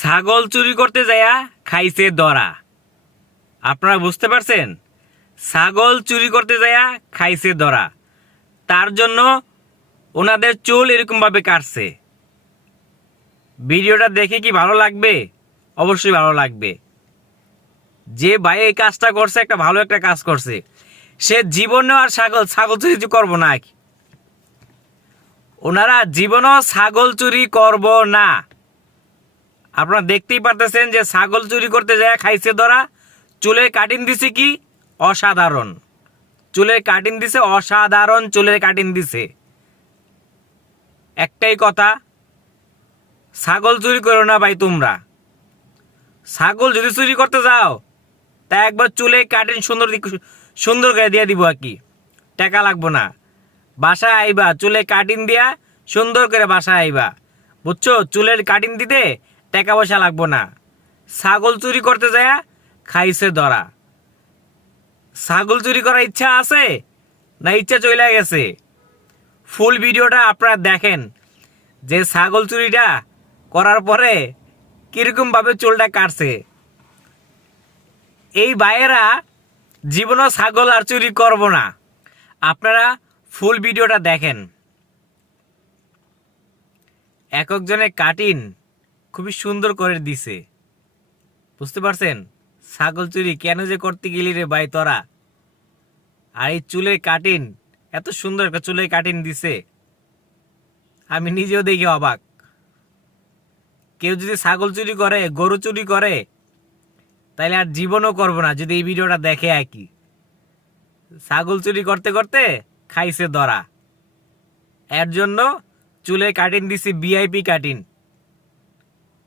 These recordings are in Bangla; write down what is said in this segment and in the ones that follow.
ছাগল চুরি করতে যায়া খাইছে দরা। আপনারা বুঝতে পারছেন? ছাগল চুরি করতে যায়া খাইছে দরা। তার জন্য ওনাদের চুল এরকমভাবে কাটছে। ভিডিওটা দেখে কি ভালো লাগবে? অবশ্যই ভালো লাগবে। যে ভাই এই কাজটা করছে, একটা ভালো একটা কাজ করছে। সে জীবনেও আর ছাগল ছাগল চুরি করব না। ওনারা জীবনও ছাগল চুরি করব না। আপনারা দেখতেই পারতেছেন যে ছাগল চুরি করতে যায়, খাইছে ধরা চুলের কাটিং দিছে কি? অসাধারণ। চুলের কাটিং দিছে, অসাধারণ চুলের কাটিং দিছে। একটাই কথা, ছাগল চুরি করো না ভাই তোমরা। ছাগল যদি চুরি করতে যাও তা একবার চুলে কাটিং সুন্দর সুন্দর করে দিয়ে দিব আর কি। টাকা লাগবো না। বাসায় আইবা, চুলে কাটিন দিয়া সুন্দর করে বাসায় আইবা। বুঝছ? চুলের কাটিং দিতে টাকা পয়সা লাগবো না। ছাগল চুরি করতে যায় খাইছে ধরা। ছাগল চুরি করার ইচ্ছা আছে না ইচ্ছা চলে গেছে? ফুল ভিডিওটা আপনারা দেখেন যে ছাগল চুরিটা করার পরে কীরকম ভাবে চুলটা কাটছে। এই ভাইয়েরা জীবনও ছাগল আর চুরি করব না। আপনারা ফুল ভিডিওটা দেখেন। এক একজনের কাটিন। খুবই সুন্দর করে দিছে। বুঝতে পারছেন? ছাগল চুরি কেন যে করতে গেলি রে ভাই তোরা? আর এই চুলের কাটিন, এত সুন্দর একটা চুলের কাটিন দিছে। আমি নিজেও দেখি অবাক। কেউ যদি ছাগল চুরি করে, গরু চুরি করে, তাইলে আর জীবনও করব না যদি এই ভিডিওটা দেখে আর কি ছাগল চুরি করতে করতে খাইছে ধরা এর জন্য চুলে কাটিন দিছে, ভিআইপি কাটিন।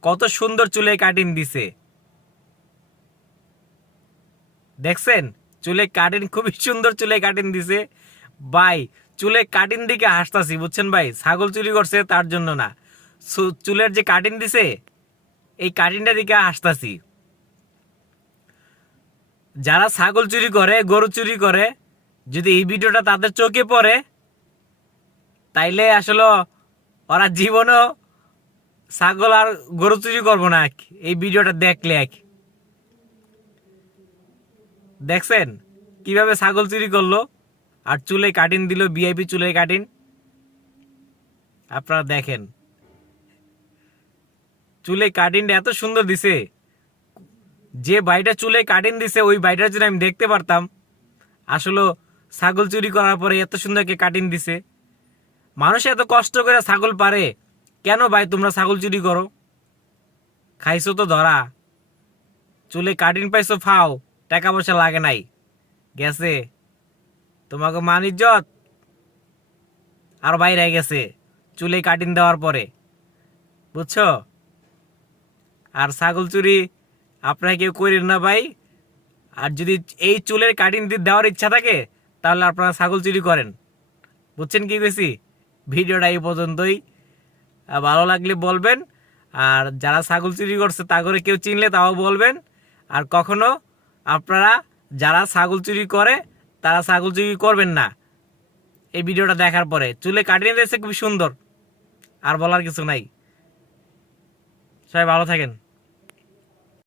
কত সুন্দর চুলে কাটিন দিছে। দেখছেন? চুলে কাটিন খুবই সুন্দর চুলে কাটিন দিছে। ভাই চুলে কাটিন দিকে হাসতাছি, বুঝছেন ভাই? ছাগল চুরি করছে তার জন্য না। চুলের যে কাটিন দিছে, এই কাটিনটা দিকে হাসতাছি। যারা ছাগল চুরি করে, গরু চুরি করে, যদি এই ভিডিওটা তাদের চোখে পড়ে, তাইলে আসলে ওরা জীবনও ছাগল আর গরু চুরি করব না এই ভিডিওটা দেখলে এক। দেখছেন? কীভাবে ছাগল চুরি করল? আর চুলে কাটিন দিল বিআইপি চুলে কাটিন। আপনারা দেখেন। চুলে কাটিনটা এত সুন্দর দিছে। যে বাড়িটা চুলে কাটিন দিছে, ওই বাড়িটা যদি আমি দেখতে পারতাম। আসলে ছাগল চুরি করার পরে এত সুন্দর কাটিন দিছে। মানুষ এত কষ্ট করে ছাগল পারে। কেন ভাই তোমরা ছাগল চুরি করো? খাইছো তো ধরা। চুলে কাটিন পাইছো, ফাও। টাকা পয়সা লাগে নাই। গেছে। তোমাকে মান ইজ্জত? আর বাইরে গেছে। চুলে কাটিন দেওয়ার পরে। বুঝছ? আর ছাগল চুরি আপনারা কেউ করেন না ভাই। আর যদি এই চুলের কাটিং দিয়ে দেওয়ার ইচ্ছা থাকে, তাহলে আপনারা ছাগল চুরি করেন। বুঝছেন কি বেশি ভিডিওটা এই পর্যন্তই। ভালো লাগলে বলবেন। আর যারা ছাগল চুরি করছে, তা করে কেউ চিনলে তাও বলবেন। আর কখনো আপনারা যারা ছাগল চুরি করে, তারা ছাগল চুরি করবেন না। এই ভিডিওটা দেখার পরে, চুলে কাটিয়ে দিয়েছে খুবই সুন্দর। আর বলার কিছু নাই। সবাই ভালো থাকেন।